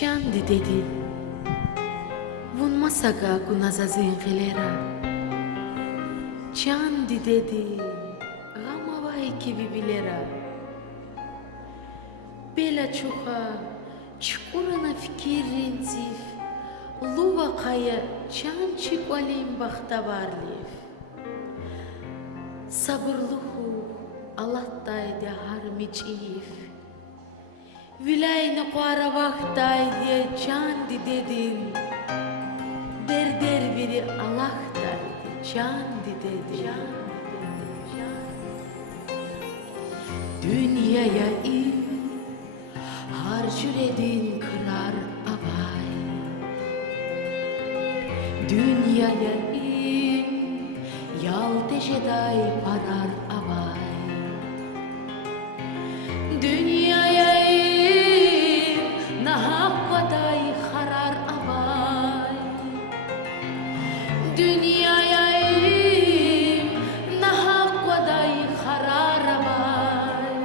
Чанди деди, вон масага гуназазин гилера. Чанди деди, гамавай ки бибилера. Бела чуха, чкурана фикиринциф, лува кая чанчи квалим бахтаварлив. Sabırluhu Allah'taydı harmicif. Vilayni qara vaxtaydı çandi dedin. Der biri Allah'taydı çandi dedin. Dünyaya in harcur edin kırar avay. Dünyaya in yalteşeday parar avay. Dünyaya in nahakvaday harar avay. Dünyaya in nahakvaday harar avay.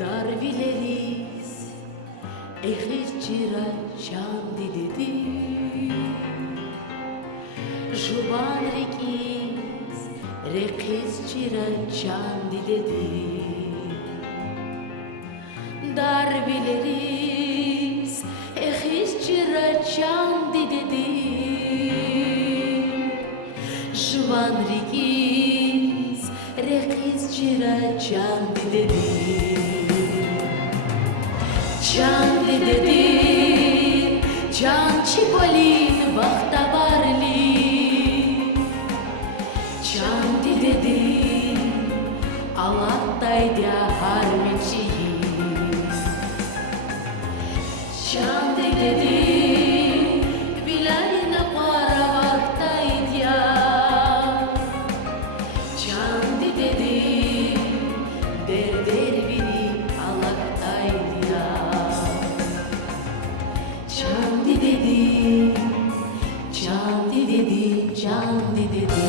Darvileriz ehircira çandi dedi. Juvan rekiz çira çandi dedi. Darbileriz ehiz çira çandi dedi. Juvan rekiz çira çandi dedi. Çandi dedi, can çikolin vaktavarli. Çandi dedi, Allah'taydı harmiciyiz. Çandi dedi, bilayna qara vaxtaydı ya. Çandi dedi, der biri Allah'taydı ya. Çandi dedi, çandi dedi, çandi dedi.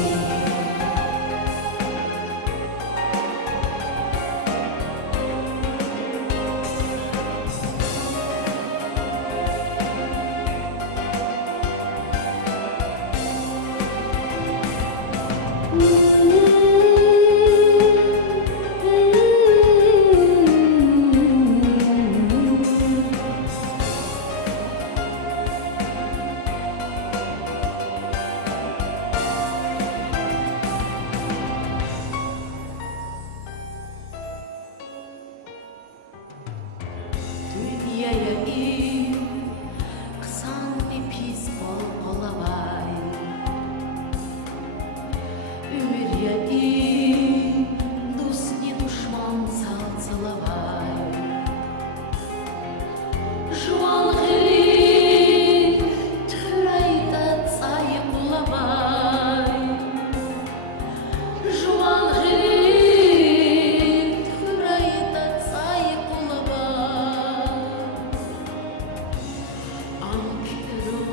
Dünyaya in kısan pis olavay. Ümürye in dusni duşman salsalavay. Juan gelin tırayda tsayı bulavay. Juan gelin tırayda tsayı bulavay. Ankırım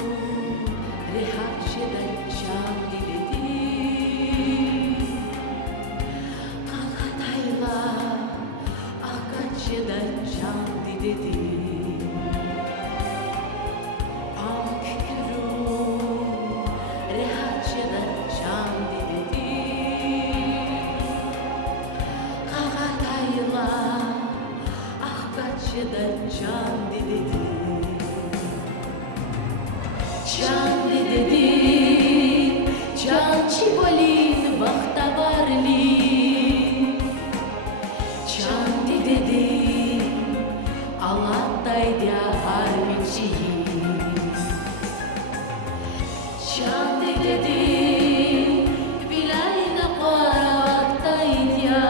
rehaçeden çandi dedi. Kakatayla akaçeden çandi dedi. Ankırım rehaçeden çandi dedi. Kakatayla akaçeden çandi dedi. Çandi dedi, can çikolin vaktavarli. Çandi dedi, Allah'taydı harmiciyiz. Çandi dedi, bilayna qara vaxtaydı ya.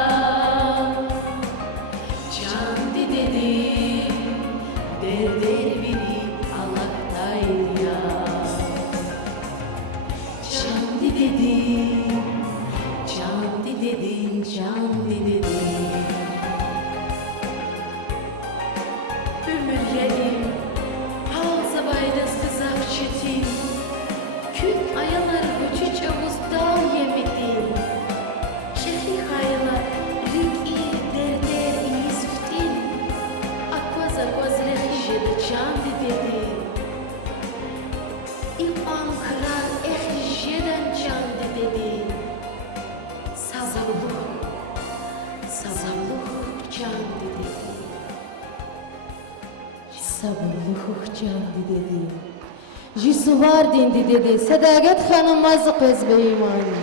Çandi dedi, der biri Allah'taydı ya. Çandi dedin, çandi dedin, çandi dedin. Ömürlerim, halsa baydız kızak çetin. Kün ayalar uçu çavuz dal yemedin. Şehri hayla, rik der iyi süftin. Akvaza kozre hijir Sabırlık candı dedi. Sabırlık candı dedi. Жисувар динди dedi. Садагат ханым Мазык СБ Имани.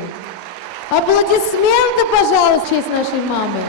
Аплодисменты, пожалуйста, в честь нашей мамы.